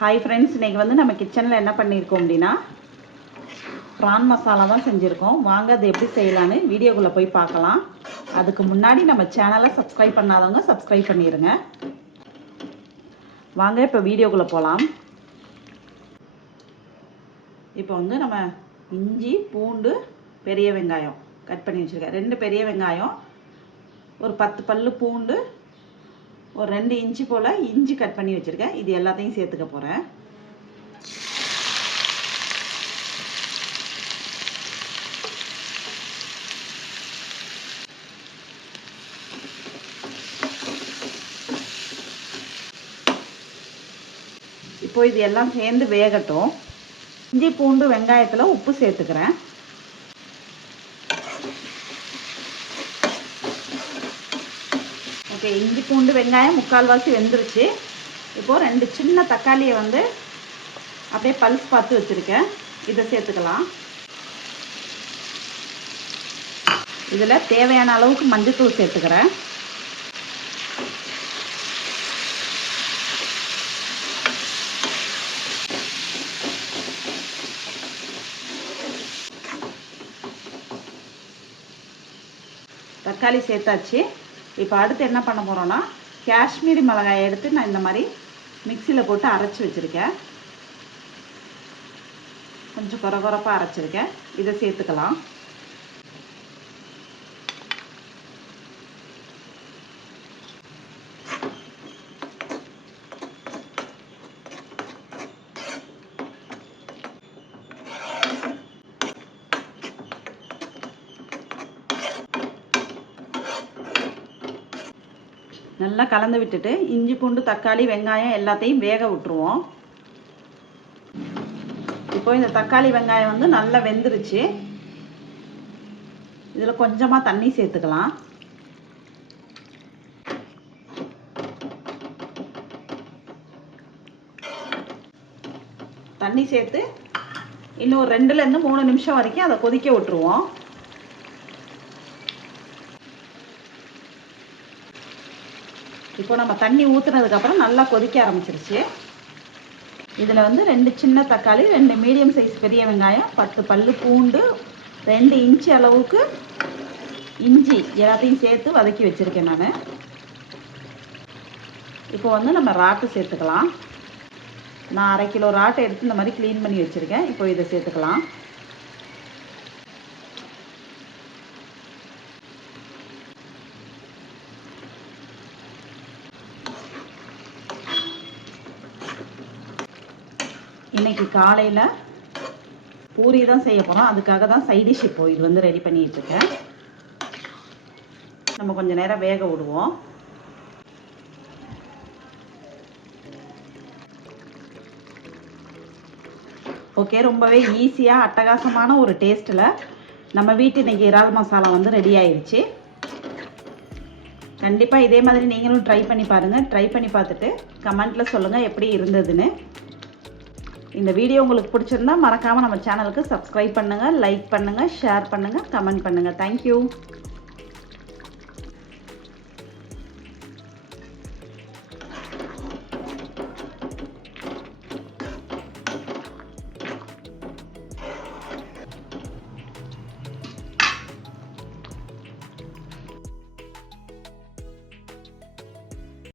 Hi friends, இன்றைக்கி வந்து நம்ம கிச்சனில் என்ன பண்ணியிருக்கோம் அப்படின்னா ப்ரான் மசாலா தான் செஞ்சுருக்கோம். வாங்க அது எப்படி செய்யலான்னு வீடியோக்குள்ளே போய் பார்க்கலாம். அதுக்கு முன்னாடி நம்ம சேனலை சப்ஸ்கிரைப் பண்ணாதவங்க சப்ஸ்கிரைப் பண்ணிடுங்க. வாங்க இப்போ வீடியோக்குள்ளே போகலாம். இப்போ வந்து நம்ம இஞ்சி, பூண்டு, பெரிய வெங்காயம் கட் பண்ணி வச்சுருக்கேன். 2 பெரிய வெங்காயம், ஒரு 10 பல்லு பூண்டு, ஒரு 2 இன்ச்சு போல் இஞ்சி கட் பண்ணி வச்சுருக்கேன். இது எல்லாத்தையும் சேர்த்துக்க போகிறேன். இப்போ இது எல்லாம் சேர்ந்து வேகட்டும். இஞ்சி, பூண்டு, வெங்காயத்தில் உப்பு சேர்த்துக்கிறேன். ஓகே, இஞ்சி, பூண்டு, வெங்காயம் முக்கால்வாசி வெந்துருச்சு. இப்போது 2 சின்ன தக்காளியை வந்து அப்படியே பல்ஸ் பார்த்து வச்சுருக்கேன். இதை சேர்த்துக்கலாம். இதில் தேவையான அளவுக்கு மஞ்சள்தூள் சேர்த்துக்கிறேன். தக்காளி சேர்த்தாச்சு. இப்போ அடுத்து என்ன பண்ண போகிறோன்னா, காஷ்மீரி மிளகாயை எடுத்து நான் இந்த மாதிரி மிக்சியில் போட்டு அரைச்சி வச்சுருக்கேன். கொஞ்சம் கொரகொரப்பாக அரைச்சிருக்கேன். இதை சேர்த்துக்கலாம். நல்லா கலந்து விட்டுட்டு இஞ்சி, பூண்டு, தக்காளி, வெங்காயம் எல்லாத்தையும் வேக விட்டுருவோம். இப்போ இந்த தக்காளி, வெங்காயம் வந்து நல்லா வெந்துருச்சு. இதில் கொஞ்சமாக தண்ணி சேர்த்துக்கலாம். தண்ணி சேர்த்து இன்னும் ஒரு 2லேருந்து 3 நிமிஷம் வரைக்கும் அதை கொதிக்க விட்டுருவோம். இப்போ நம்ம தண்ணி ஊற்றுனதுக்கப்புறம் நல்லா கொதிக்க ஆரம்பிச்சிருச்சு. இதில் வந்து 2 சின்ன தக்காளி, 2 மீடியம் சைஸ் பெரிய வெங்காயம், 10 பல்லு பூண்டு, 2 இன்ச்சு அளவுக்கு இஞ்சி எல்லாத்தையும் சேர்த்து வதக்கி வச்சுருக்கேன் நான். இப்போ வந்து நம்ம ராட்டு சேர்த்துக்கலாம். நான் 1/2 கிலோ ராட்டை எடுத்து இந்த மாதிரி க்ளீன் பண்ணி வச்சுருக்கேன். இப்போ இதை சேர்த்துக்கலாம். இன்னைக்கு காலையில் பூரி தான் செய்ய போகிறோம். அதுக்காக தான் சைடிஷ் இப்போ இது வந்து ரெடி பண்ணிட்டு இருக்கேன். நம்ம கொஞ்சம் நேரம் வேக விடுவோம். ஓகே, ரொம்பவே ஈஸியாக அட்டகாசமான ஒரு டேஸ்ட்டில் நம்ம வீட்டு இன்னைக்கு இறால் மசாலா வந்து ரெடி ஆயிடுச்சு. கண்டிப்பாக இதே மாதிரி நீங்களும் ட்ரை பண்ணி பாருங்கள். ட்ரை பண்ணி பார்த்துட்டு கமெண்ட்டில் சொல்லுங்கள் எப்படி இருந்ததுன்னு. இந்த வீடியோ உங்களுக்கு பிடிச்சிருந்தா மறக்காமல் நம்ம சேனலுக்கு சப்ஸ்கிரைப் பண்ணுங்கள், லைக் பண்ணுங்கள், ஷேர் பண்ணுங்கள், கமெண்ட் பண்ணுங்கள். தேங்க்யூ.